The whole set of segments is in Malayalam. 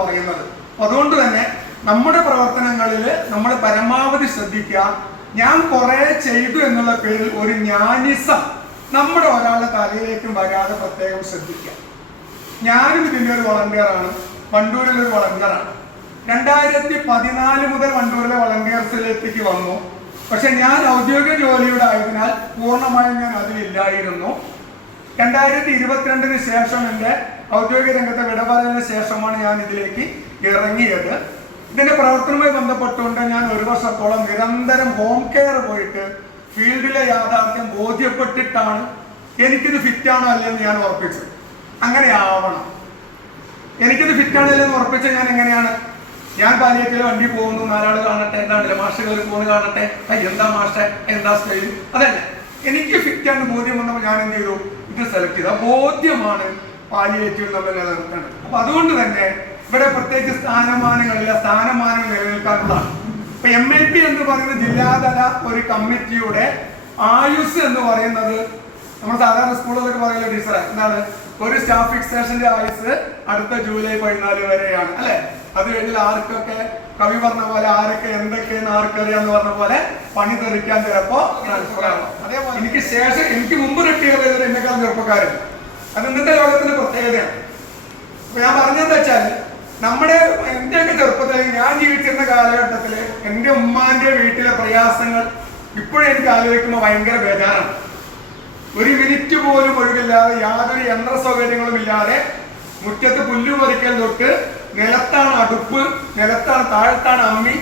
പറയുന്നത്. അതുകൊണ്ട് തന്നെ നമ്മുടെ പ്രവർത്തനങ്ങളിൽ നമ്മൾ പരമാവധി ശ്രദ്ധിക്കുക. ഞാൻ കുറെ ചെയ്തു എന്നുള്ള പേരിൽ ഒരു ജ്ഞാനിസം നമ്മുടെ ഒരാളുടെ തലയിലേക്കും വരാതെ പ്രത്യേകം ശ്രദ്ധിക്കുക. ഞാനും ഇതിന്റെ ഒരു വളണ്ടിയറാണ് വണ്ടൂരിലെ ഒരു വളണ്ടിയറാണ് രണ്ടായിരത്തി പതിനാല് മുതൽ വണ്ടൂരിലെ വളണ്ടിയേഴ്സിലേക്ക് വന്നു. പക്ഷെ ഞാൻ ഔദ്യോഗിക ജോലിയുടെ ആയതിനാൽ പൂർണമായും ഞാൻ അതിലില്ലായിരുന്നു. രണ്ടായിരത്തി ഇരുപത്തിരണ്ടിന് ശേഷം എന്റെ ഔദ്യോഗിക രംഗത്തെ വിടപറലിന് ശേഷമാണ് ഞാൻ ഇതിലേക്ക് ഇറങ്ങിയത്. ഇതിന്റെ പ്രവർത്തനവുമായി ബന്ധപ്പെട്ടുകൊണ്ട് ഞാൻ ഒരു വർഷത്തോളം നിരന്തരം ഹോം കെയർ പോയിട്ട് ഫീൽഡിലെ യാഥാർത്ഥ്യം ബോധ്യപ്പെട്ടിട്ടാണ് എനിക്കിത് ഫിറ്റാണോ അല്ലെന്ന് ഞാൻ ഉറപ്പിച്ചത്. അങ്ങനെ ആവണം. എനിക്കിത് ഫിറ്റാണോ അല്ലെന്ന് ഉറപ്പിച്ച ഞാൻ എങ്ങനെയാണ്? ഞാൻ പാലിയേറ്റിലെ വണ്ടി പോകുന്നു നാലാൾ കാണട്ടെ എന്താണല്ലേ മാഷ് കയറി പോകുന്നു കാണട്ടെ എന്താ മാഷെ എന്താ സ്റ്റൈൽ അതല്ല. എനിക്ക് ഫിറ്റാണ് ബോധ്യം വന്നപ്പോൾ ഞാൻ എന്ത് ചെയ്തു? ഇത് സെലക്ട് ചെയ്ത് ബോധ്യമാണ് പാലിയേറ്റീവ് നമ്മൾ നിലനിർത്തേണ്ടത്. അപ്പൊ അതുകൊണ്ട് തന്നെ ഇവിടെ പ്രത്യേകിച്ച് സ്ഥാനമാനങ്ങളില്ല സ്ഥാനമാനങ്ങൾ നിലനിൽക്കാനുള്ളതാണ് ഇപ്പൊ എം എൽ പി എന്ന് പറയുന്ന ജില്ലാതല ഒരു കമ്മിറ്റിയുടെ ആയുസ് എന്ന് പറയുന്നത് നമ്മൾ സാധാരണ സ്കൂളിലൊക്കെ പറയുന്ന ടീച്ചറെ? എന്താണ്? ഒരു സ്റ്റാഫ് ഫിക്സേഷന്റെ ആയുസ് അടുത്ത ജൂലൈ പതിനാല് വരെയാണ് അല്ലെ? അത് കഴിഞ്ഞാൽ ആർക്കൊക്കെ കവി പറഞ്ഞ പോലെ ആരൊക്കെ എന്തൊക്കെയെന്ന് ആർക്കറിയാന്ന് പറഞ്ഞ പോലെ പണി തെറിക്കാൻ ചിലപ്പോ അതേപോലെ. എനിക്ക് ശേഷം എനിക്ക് മുമ്പ് റിട്ടയർ ചെയ്തത് എന്നെക്കാൾ ചെറുപ്പക്കാരൻ അത് ഇന്നത്തെ ലോകത്തിന്റെ പ്രത്യേകതയാണ്. അപ്പൊ ഞാൻ പറഞ്ഞതെന്ന് വെച്ചാൽ നമ്മുടെ എന്റെയൊക്കെ ചെറുപ്പത്തിൽ ഞാൻ ജീവിച്ചിരുന്ന കാലഘട്ടത്തിൽ എന്റെ ഉമ്മാന്റെ വീട്ടിലെ പ്രയാസങ്ങൾ ഇപ്പോഴും എനിക്ക് ആലോചിക്കുമ്പോൾ ഭയങ്കര ബേജാറാണ്. ഒരു മിനിറ്റ് പോലും ഒഴിവില്ലാതെ യാതൊരു യന്ത്ര സൗകര്യങ്ങളും ഇല്ലാതെ മുറ്റത്ത് പുല്ലു പറിക്കൽ തൊട്ട് നിലത്താണ് അടുപ്പ് നിലത്താണ് താഴത്താണ് അമ്മി.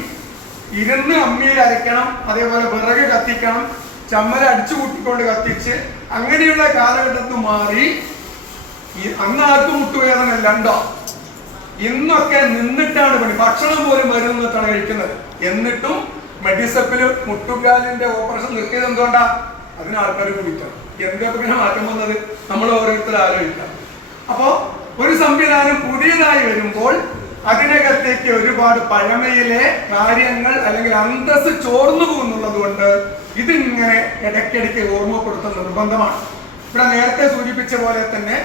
ഇരുന്ന് അമ്മിയിൽ അരയ്ക്കണം അതേപോലെ വിറക് കത്തിക്കണം ചമ്മല അടിച്ചു കൂട്ടിക്കൊണ്ട് കത്തിച്ച് അങ്ങനെയുള്ള കാലഘട്ടത്തിൽ മാറി അന്ന് ആർക്കും മുട്ടുവേദന ഇല്ലണ്ടോ? ഇന്നൊക്കെ നിന്നിട്ടാണ് പണി. ഭക്ഷണം പോലും വരുന്നിട്ടാണ് കഴിക്കുന്നത്. എന്നിട്ടും മെഡിസപ്പിൽ മുട്ടുകാലിന്റെ ഓപ്പറേഷൻ നിർത്തിയത് എന്തുകൊണ്ടാ? അതിന് ആൾക്കാർ കൂടിയിട്ടാണ്. എന്താ പിന്നെ മാറ്റം വന്നത്? നമ്മൾ ഓരോരുത്തർ ആലോചിക്കാം. അപ്പോ ഒരു സംവിധാനം പുതിയതായി വരുമ്പോൾ അതിനകത്തേക്ക് ഒരുപാട് പഴമയിലെ കാര്യങ്ങൾ അല്ലെങ്കിൽ അന്തസ് ചോർന്നു പോകുന്നുള്ളത് കൊണ്ട് ഇതിങ്ങനെ ഇടയ്ക്കിടയ്ക്ക് ഓർമ്മപ്പെടുത്തുന്ന നിർബന്ധമാണ്. ഇവിടെ നേരത്തെ സൂചിപ്പിച്ച പോലെ തന്നെ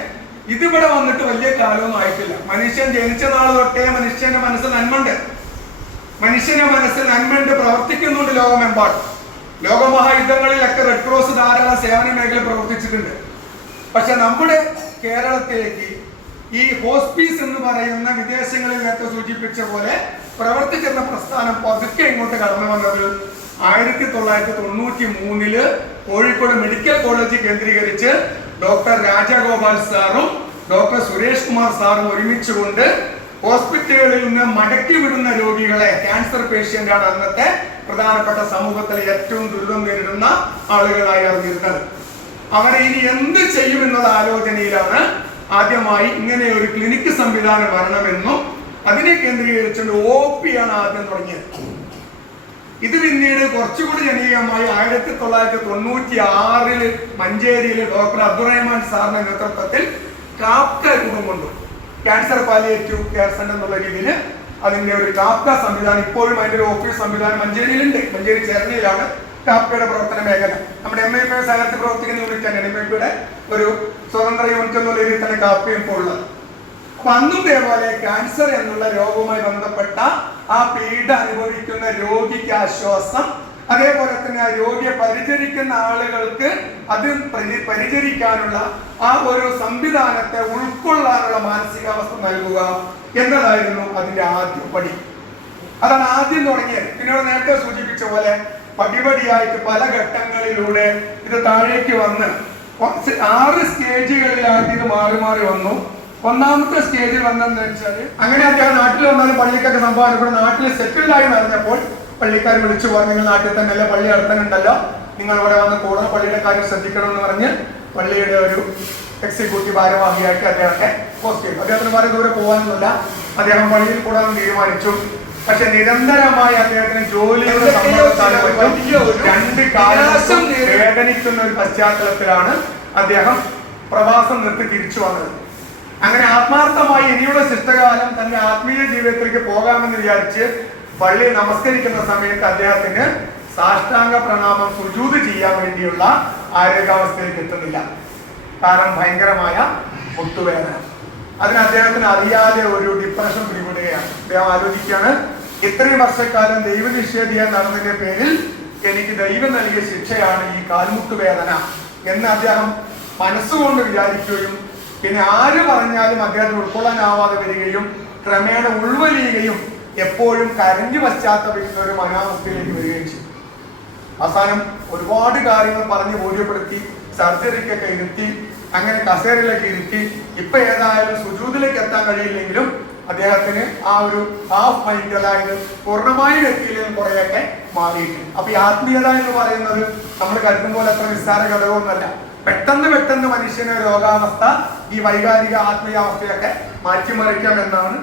ഇതിവിടെ വന്നിട്ട് വലിയ കാലമൊന്നും ആയിട്ടില്ല. മനുഷ്യൻ ജനിച്ച നാൾ തൊട്ടേ മനുഷ്യന്റെ മനസ്സ് നന്മണ്ട്. മനുഷ്യന്റെ മനസ്സിൽ നന്മണ്ട് പ്രവർത്തിക്കുന്നുണ്ട് ലോകമെമ്പാടും. ലോകമഹായുദ്ധങ്ങളിലൊക്കെ റെഡ് ക്രോസ് ധാരാളം സേവന മേഖല പ്രവർത്തിച്ചിട്ടുണ്ട്. പക്ഷെ നമ്മുടെ കേരളത്തിലേക്ക് ഈ ഹോസ്പീസ് എന്ന് പറയുന്ന വിദേശങ്ങളിൽ നേരത്തെ സൂചിപ്പിച്ച പോലെ പ്രവർത്തിച്ചിരുന്ന പ്രസ്ഥാനം പതുക്കെ ഇങ്ങോട്ട് കടന്നു വന്നത് ആയിരത്തി തൊള്ളായിരത്തി തൊണ്ണൂറ്റി മൂന്നിൽ കോഴിക്കോട് മെഡിക്കൽ കോളേജ് കേന്ദ്രീകരിച്ച് ഡോക്ടർ രാജഗോപാൽ സാറും ഡോക്ടർ സുരേഷ് കുമാർ സാറും ഒരുമിച്ച് കൊണ്ട് ഹോസ്പിറ്റലുകളിൽ നിന്ന് മടക്കി വിടുന്ന രോഗികളെ ക്യാൻസർ പേഷ്യന്റാണ് അന്നത്തെ പ്രധാനപ്പെട്ട സമൂഹത്തിൽ ഏറ്റവും ദുരിതം നേരിടുന്ന ആളുകളായി അറിഞ്ഞിരുന്നത്. അവരെ ഇനി എന്ത് ചെയ്യുമെന്നുള്ള ആലോചനയിലാണ് ആദ്യമായി ഇങ്ങനെ ഒരു ക്ലിനിക്ക് സംവിധാനം വരണമെന്നും അതിനെ കേന്ദ്രീകരിച്ചുകൊണ്ട് ഒ പി ആണ് ആദ്യം തുടങ്ങിയത്. ഇത് പിന്നീട് കുറച്ചുകൂടി ജനകീയമായി ആയിരത്തി തൊള്ളായിരത്തി തൊണ്ണൂറ്റി ആറിൽ മഞ്ചേരിയിലെ ഡോക്ടർ അബ്ദുറഹ്മാൻ സാറിന്റെ നേതൃത്വത്തിൽ കാപ്ക രൂപം കൊണ്ടു. ക്യാൻസർ പാലിയേറ്റീവ് കെയർ സെന്റർ എന്നുള്ള രീതിയിൽ അതിന്റെ ഒരു കാപ്ക സംവിധാനം ഇപ്പോഴും അതിന്റെ ഒരു ഓഫീസ് സംവിധാനം മഞ്ചേരിയിലുണ്ട്. മഞ്ചേരി ചേർന്നയിലാണ്. കാപ്കയുടെ പ്രവർത്തന മേഖല. നമ്മുടെ എം ഐ പി സഹകരണത്തിൽ പ്രവർത്തിക്കുന്ന യൂണിറ്റ് തന്നെയാണ് എം ഐ പിയുടെ ഒരു സ്വതന്ത്ര യൂണിറ്റ് എന്നുള്ള രീതിയിൽ തന്നെ കാപ്പയും ഇപ്പോൾ ഉള്ളത്. അപ്പൊ അന്നും ഇതേപോലെ ക്യാൻസർ എന്നുള്ള രോഗവുമായി ബന്ധപ്പെട്ട ആ പീഡ അനുഭവിക്കുന്ന രോഗിക്ക് ആശ്വാസം അതേപോലെ തന്നെ ആ രോഗിയെ പരിചരിക്കുന്ന ആളുകൾക്ക് അത് പരിചരിക്കാനുള്ള ആ ഒരു സംവിധാനത്തെ ഉൾക്കൊള്ളാനുള്ള മാനസികാവസ്ഥ നൽകുക എന്നതായിരുന്നു അതിന്റെ ആദ്യ പടി. അതാണ് ആദ്യം തുടങ്ങിയത്. പിന്നീട് നേരത്തെ സൂചിപ്പിച്ച പോലെ പടിപടിയായിട്ട് പല ഘട്ടങ്ങളിലൂടെ ഇത് താഴേക്ക് വന്ന് ആറ് സ്റ്റേജുകളിലായിട്ട് ഇത് മാറി മാറി വന്നു. ഒന്നാമത്തെ സ്റ്റേജിൽ വന്നെന്ന് വെച്ചാൽ അങ്ങനെ അദ്ദേഹം നാട്ടിൽ വന്നാലും പള്ളിക്കൊക്കെ സംഭവം ഇവിടെ നാട്ടിൽ സെറ്റിൽഡ് ആയി നടന്നപ്പോൾ പള്ളിക്കാർ വിളിച്ചു പോകാൻ നിങ്ങൾ നാട്ടിൽ തന്നെ അല്ല? പള്ളി നടത്താനുണ്ടല്ലോ നിങ്ങൾ ഇവിടെ വന്ന് കൂടുതൽ പള്ളിയുടെ കാര്യം ശ്രദ്ധിക്കണം എന്ന് പറഞ്ഞ് പള്ളിയുടെ ഒരു എക്സിക്യൂട്ടീവ് ഭാരവാഹിയായിട്ട് അദ്ദേഹത്തെ പോസ്റ്റ് ചെയ്തു. അദ്ദേഹത്തിന് പറയുന്നത് ദൂരെ പോകാനൊന്നുമില്ല. അദ്ദേഹം പള്ളിയിൽ കൂടാൻ തീരുമാനിച്ചു. പക്ഷെ നിരന്തരമായി അദ്ദേഹത്തിന് ജോലിയുടെ സമ്മർദ്ദത്താൽ പറ്റും രണ്ട് കാലം വേദനിക്കുന്ന ഒരു പശ്ചാത്തലത്തിലാണ് അദ്ദേഹം പ്രവാസം നിർത്തി തിരിച്ചു വന്നത്. അങ്ങനെ ആത്മാർത്ഥമായി ഇനിയുള്ള ശിഷ്ടകാലം തന്റെ ആത്മീയ ജീവിതത്തിലേക്ക് പോകാമെന്ന് വിചാരിച്ച് പള്ളി നമസ്കരിക്കുന്ന സമയത്ത് അദ്ദേഹത്തിന് സാഷ്ടാംഗ പ്രണാമം സുജൂത് ചെയ്യാൻ വേണ്ടിയുള്ള ആരോഗ്യാവസ്ഥയിലേക്ക് എത്തുന്നില്ല. കാരണം ഭയങ്കരമായ മുട്ടുവേദന. അതിന് അദ്ദേഹത്തിന് അറിയാതെ ഒരു ഡിപ്രഷൻ പിടിപെടുകയാണ് അദ്ദേഹം ആലോചിക്കുകയാണ് ഇത്രയും വർഷക്കാലം ദൈവനിഷേധിയായി നടന്നതിന്റെ പേരിൽ എനിക്ക് ദൈവം നൽകിയ ശിക്ഷയാണ് ഈ കാൽമുട്ട് വേദന എന്ന് അദ്ദേഹം മനസ്സുകൊണ്ട് വിചാരിക്കുകയും പിന്നെ ആര് പറഞ്ഞാലും അദ്ദേഹത്തിന് ഉൾക്കൊള്ളാനാവാതെ വരികയും ക്രമേണ ഉൾവലിയുകയും എപ്പോഴും കരഞ്ഞു പശ്ചാത്തപിക്കുന്ന ഒരു മനാവസ്ഥയിലേക്ക് വരികയും ചെയ്തു. അവസാനം ഒരുപാട് കാര്യങ്ങൾ പറഞ്ഞ് ബോധ്യപ്പെടുത്തി സർജറിക്കൊക്കെ ഇരുത്തി അങ്ങനെ കസേരയിലൊക്കെ ഇരുത്തി ഇപ്പൊ ഏതായാലും സുജൂതിലേക്ക് എത്താൻ കഴിയില്ലെങ്കിലും അദ്ദേഹത്തിന് ആ ഒരു ഹാഫ് മൈൻഡ് അതായത് പൂർണമായ എത്തിയില്ലെങ്കിൽ കുറെയൊക്കെ മാറിയിട്ടുണ്ട് അപ്പൊ ഈ ആത്മീയത എന്ന് പറയുന്നത് നമ്മൾ കരുതും പോലെ അത്ര നിസ്സാര ഘടകമൊന്നുമല്ല. പെട്ടെന്ന് പെട്ടെന്ന് മനുഷ്യന് രോഗാവസ്ഥ ഈ വൈകാരിക ആത്മീയാവസ്ഥയൊക്കെ മാറ്റിമറിക്കാം എന്നാണ്